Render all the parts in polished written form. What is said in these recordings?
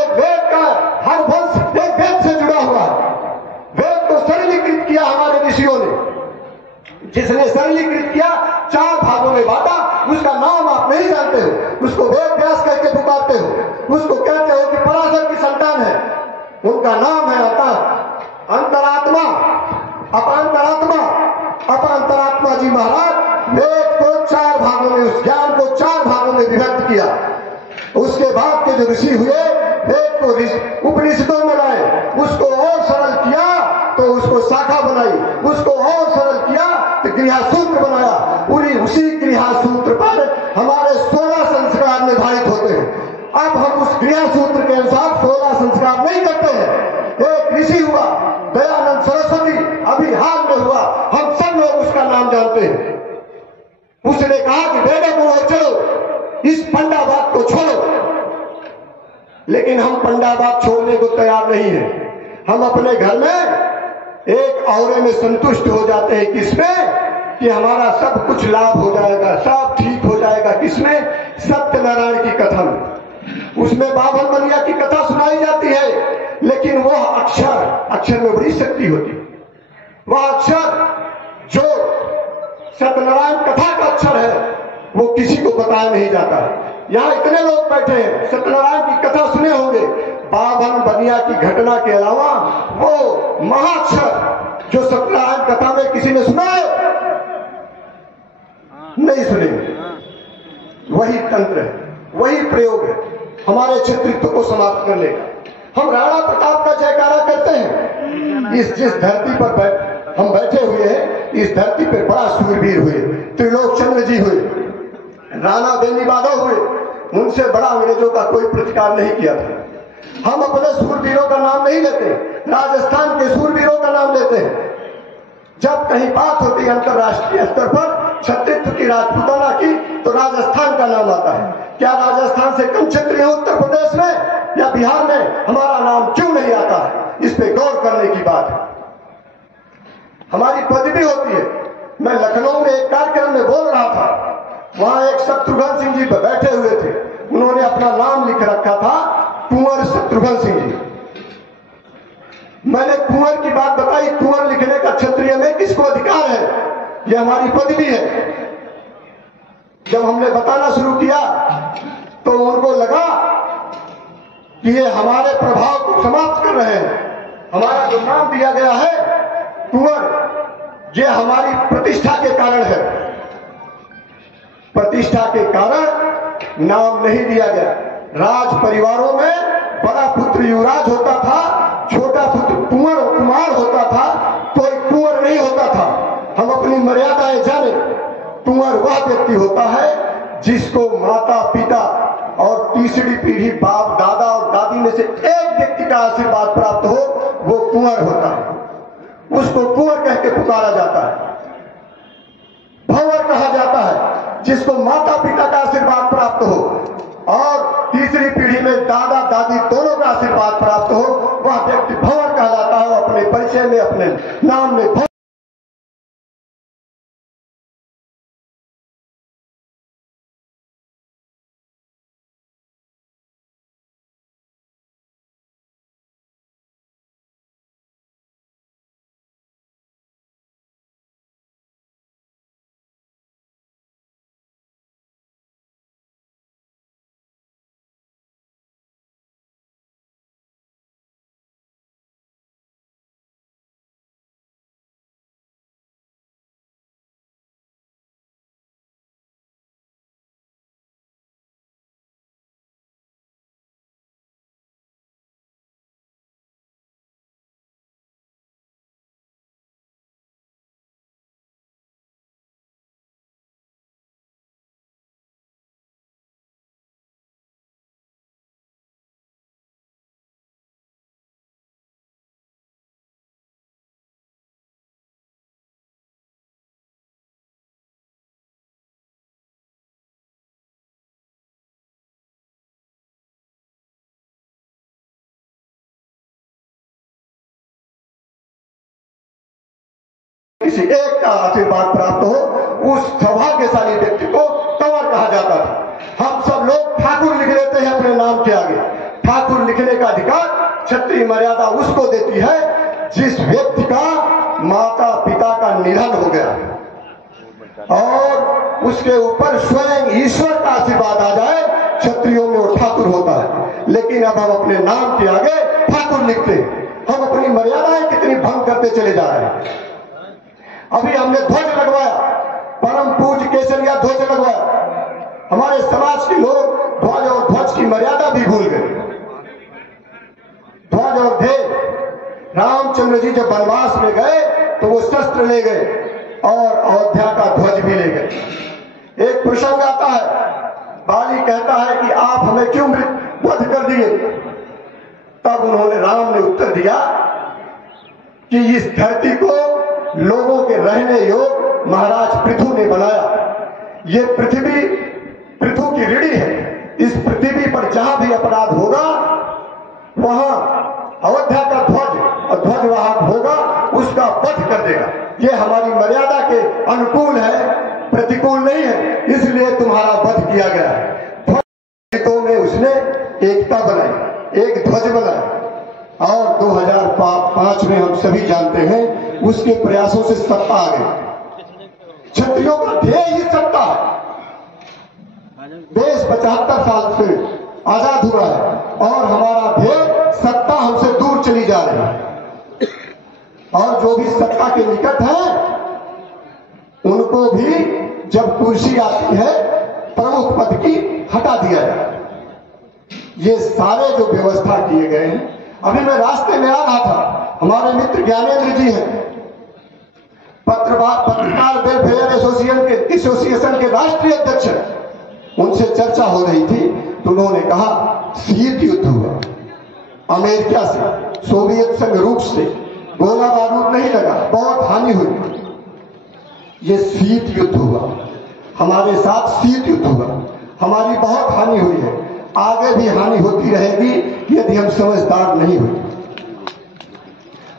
एक वेद का, हर वंश एक वेद से जुड़ा हुआ है। वेद को सरलीकृत किया हमारे ऋषियों ने, जिसने सरलीकृत किया, 4 भागों में बांटा, उसका नाम आप नहीं जानते हो, उसको वेद व्यास करके पुकारते हो, उसको कहते हो कि पराशर की संतान है। उनका नाम है अंतरात्मा, अपरांतरात्मा। अपरांतरात्मा जी महाराज वेद को 4 भागों में, उस ज्ञान को 4 भागों में विभक्त किया। उसके बाद के जो ऋषि हुए, वेद को उपनिषदों में लाए, उसको और सरल किया तो उसको शाखा बनाई, उसको और सरल किया तो गृहसूत्र बनाया। उसी गृहसूत्र पर हमारे 16 संस्कार निर्धारित होते हैं। अब हम उस गृहसूत्र के अनुसार 16 संस्कार नहीं करते हैं। एक ऋषि हुआ दयानंद सरस्वती, अभी हाल में हुआ, हम सब लोग उसका नाम जानते हैं। उसने कहा कि वेदों को चलो, इस पंडाबाद को छोड़ो। लेकिन हम पंडाबाद छोड़ने को तैयार नहीं है। हम अपने घर में एक औरे में संतुष्ट हो जाते हैं, किसमें कि हमारा सब कुछ लाभ हो जाएगा, सब ठीक हो जाएगा। किसमें? सत्यनारायण की कथा में। उसमें बाभन बनिया की कथा सुनाई जाती है, लेकिन वह अक्षर में बड़ी शक्ति होती है। वह अक्षर जो सत्यनारायण कथा का अक्षर है, वो किसी को बताया नहीं जाता है। यहाँ इतने लोग बैठे हैं, सत्यनारायण की कथा सुने होंगे, बाभन बनिया की घटना के अलावा वो महाअक्षर जो सत्यनारायण कथा में किसी ने सुना है? नहीं सुनेंगे। वही तंत्र है, वही प्रयोग है हमारे क्षेत्रित्व को समाप्त करने का। हम राणा प्रताप का जयकारा करते हैं। जिस धरती पर हम बैठे हुए हैं, इस धरती पर बड़ा सूरवीर हुए, त्रिलोक चंद्र जी हुए, राणा बेनीबाधव हुए, उनसे बड़ा अंग्रेजों का कोई प्रतिकार नहीं किया था। हम अपने सूरवीरों का नाम नहीं लेते, राजस्थान के सूरवीरों का नाम लेते हैं। जब कहीं बात होती है अंतरराष्ट्रीय स्तर पर क्षत्रित्व की, राजपूताना की, तो राजस्थान का नाम आता है। क्या राजस्थान से कम क्षत्रिय उत्तर प्रदेश में या बिहार में हमारा नाम क्यों नहीं आता है? इस पे गौर करने की बात है। हमारी पदवी होती है। मैं लखनऊ में एक कार्यक्रम में बोल रहा था, वहां एक शत्रुघ्न सिंह जी बैठे हुए थे। उन्होंने अपना नाम लिख रखा था कुंवर शत्रुघ्न सिंह जी। मैंने कुंवर की बात बताई, कुंवर लिखने का क्षत्रिय में किसको अधिकार है? ये हमारी पदवी है। जब हमने बताना शुरू किया तो उनको लगा कि ये हमारे प्रभाव को समाप्त कर रहे हैं। हमारा जो नाम दिया गया है कुंवर, ये हमारी प्रतिष्ठा के कारण है। प्रतिष्ठा के कारण नाम नहीं दिया गया। राज परिवारों में बड़ा पुत्र युवराज होता था, छोटा पुत्र कुमार होता था, कोई कुंवर नहीं होता था। हम अपनी मर्यादाएं जाने। कुंवर वह व्यक्ति होता है जिसको माता पिता और तीसरी पीढ़ी बाप दादा और दादी में से एक व्यक्ति का आशीर्वाद प्राप्त हो, वो कुंवर होता है। उसको कुंवर कह के पुकारा जाता है। भंवर कहा जाता है जिसको माता पिता का आशीर्वाद प्राप्त हो और तीसरी पीढ़ी में दादा दादी दोनों का आशीर्वाद प्राप्त हो, वह व्यक्ति भंवर कहलाता है। अपने परिचय में, अपने नाम में किसी एक का आशीर्वाद प्राप्त हो, उस सौभाग्यशाली व्यक्ति को कंवर कहा जाता था। हम सब लोग ठाकुर लिख लेते हैं अपने नाम के आगे। ठाकुर लिखने का अधिकार क्षत्रिय मर्यादा उसको देती है जिस व्यक्ति का माता पिता का निधन हो गया और उसके ऊपर स्वयं ईश्वर का आशीर्वाद आ जाए, क्षत्रियों में वो ठाकुर होता है। लेकिन अब हम अपने नाम के आगे ठाकुर लिखते हैं। हम अपनी मर्यादाएं कितनी भंग करते चले जा रहे हैं। अभी हमने ध्वज लगवाया, परम पूज्य केसरिया ध्वज लगवाया। हमारे समाज के लोग ध्वज और ध्वज की मर्यादा भी भूल गए। ध्वज और ध्येय, रामचंद्र जी जब वनवास में गए तो वो शस्त्र ले गए और अयोध्या का ध्वज भी ले गए। एक प्रसंग आता है, बाली कहता है कि आप हमें क्यों वध कर दिए? तब उन्होंने, राम ने उत्तर दिया कि इस धरती को लोगों के रहने योग महाराज पृथु ने बनाया। ये पृथ्वी पृथु की ऋणी है। इस पृथ्वी पर जहां भी अपराध होगा वहां अयोध्या का ध्वज और ध्वजवाहक होगा, उसका वध कर देगा। ये हमारी मर्यादा के अनुकूल है, प्रतिकूल नहीं है, इसलिए तुम्हारा वध किया गया है। ध्वजों में उसने एकता बनाई, एक ध्वज बनाया और 2005 में हम सभी जानते हैं उसके प्रयासों से सत्ता आ गई। क्षत्रियों का ध्येय ही सत्ता है। देश 75 साल से आजाद हुआ है और हमारा ध्येय सत्ता हमसे दूर चली जा रही है। और जो भी सत्ता के निकट है उनको भी जब कुर्सी आती है प्रमुख पद की हटा दिया जाए। ये सारे जो व्यवस्था किए गए हैं। अभी मैं रास्ते में आ रहा था, हमारे मित्र ज्ञानेंद्र जी हैं, पत्रकार वेलफेयर एसोसिएशन के राष्ट्रीय अध्यक्ष, उनसे चर्चा हो रही थी तो उन्होंने कहा शीत युद्ध हुआ अमेरिका से, सोवियत संघ रूस से, गोला बारूद नहीं लगा, बहुत हानि हुई। ये शीत युद्ध हुआ, हमारे साथ शीत युद्ध हुआ, हमारी बहुत हानि हुई है, आगे भी हानि होती रहेगी यदि हम समझदार नहीं हुए।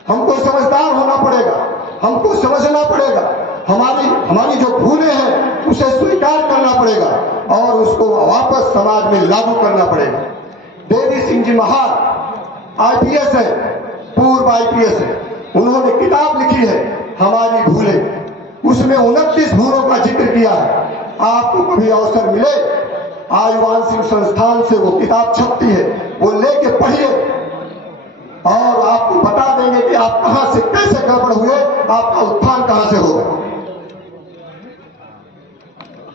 हमको समझदार होना पड़ेगा, हमको समझना पड़ेगा, हमारी जो भूलें हैं उसे स्वीकार करना पड़ेगा और उसको वापस समाज में लागू करना पड़ेगा। देवी सिंह जी महार IPS है, पूर्व IPS है, उन्होंने किताब लिखी है हमारी भूलें, उसमें 29 भूलों का जिक्र किया है। आपको कभी अवसर मिले, आयुवान सिंह संस्थान से वो किताब छपती है, वो लेके पढ़िए और आपको बता देंगे कि आप कहां से कैसे गड़बड़ हुए, आपका उत्थान कहां से होगा।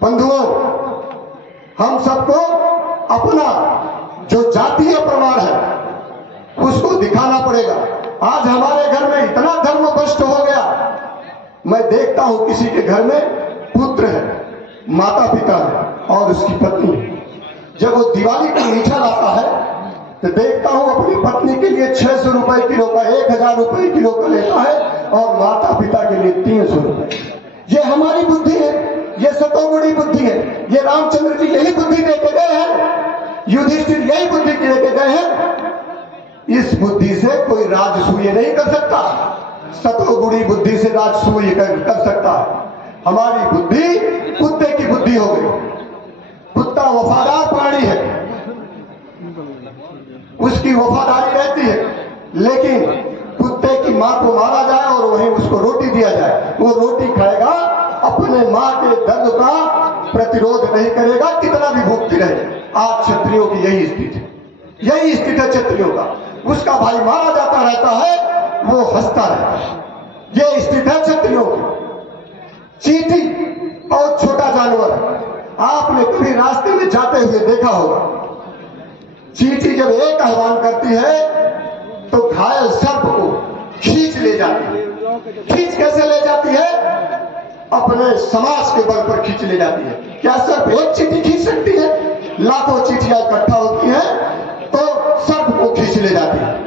बंधुओं, हम सबको अपना जो जातीय प्रमाण है उसको दिखाना पड़ेगा। आज हमारे घर में इतना धर्म भ्रष्ट हो गया, मैं देखता हूं किसी के घर में पुत्र है, माता पिता है और उसकी पत्नी, जब वो दिवाली का मीठा लाता है तो देखता हूं अपनी पत्नी के लिए 600 रुपए किलो का, 1000 रुपए किलो का लेता है और माता पिता के लिए 300 रुपए। ये हमारी बुद्धि है, ये सतोगुणी बुद्धि है। ये रामचंद्र जी यही बुद्धि देके गए हैं, युधिष्ठिर यही बुद्धि लेके गए हैं। इस बुद्धि से कोई राजसूय नहीं कर सकता, सतोगुणी बुद्धि से राजसूय कर सकता है। हमारी बुद्धि कुत्ते की बुद्धि हो गई। कुत्ता वफादार प्राणी है, उसकी वफादारी रहती है, लेकिन कुत्ते की मां को मारा जाए और वहीं उसको रोटी दिया जाए, वो रोटी खाएगा, अपने मां के दर्द का प्रतिरोध नहीं करेगा, कितना भी भूखती रहे। आज क्षत्रियों की यही स्थिति है, यही स्थिति है क्षत्रियों का। उसका भाई मारा जाता रहता है, वो हंसता रहता है। ये स्थिति है क्षत्रियों की। चींटी बहुत छोटा जानवर, आपने कभी रास्ते में जाते हुए देखा होगा। चींटी जब एक आह्वान करती है तो घायल सर्प को खींच ले जाती है। खींच कैसे ले जाती है? अपने समाज के बल पर खींच ले जाती है। क्या सर्प एक चींटी खींच सकती है? लाखों चींटियां इकट्ठा होती हैं तो सर्प को खींच ले जाती है।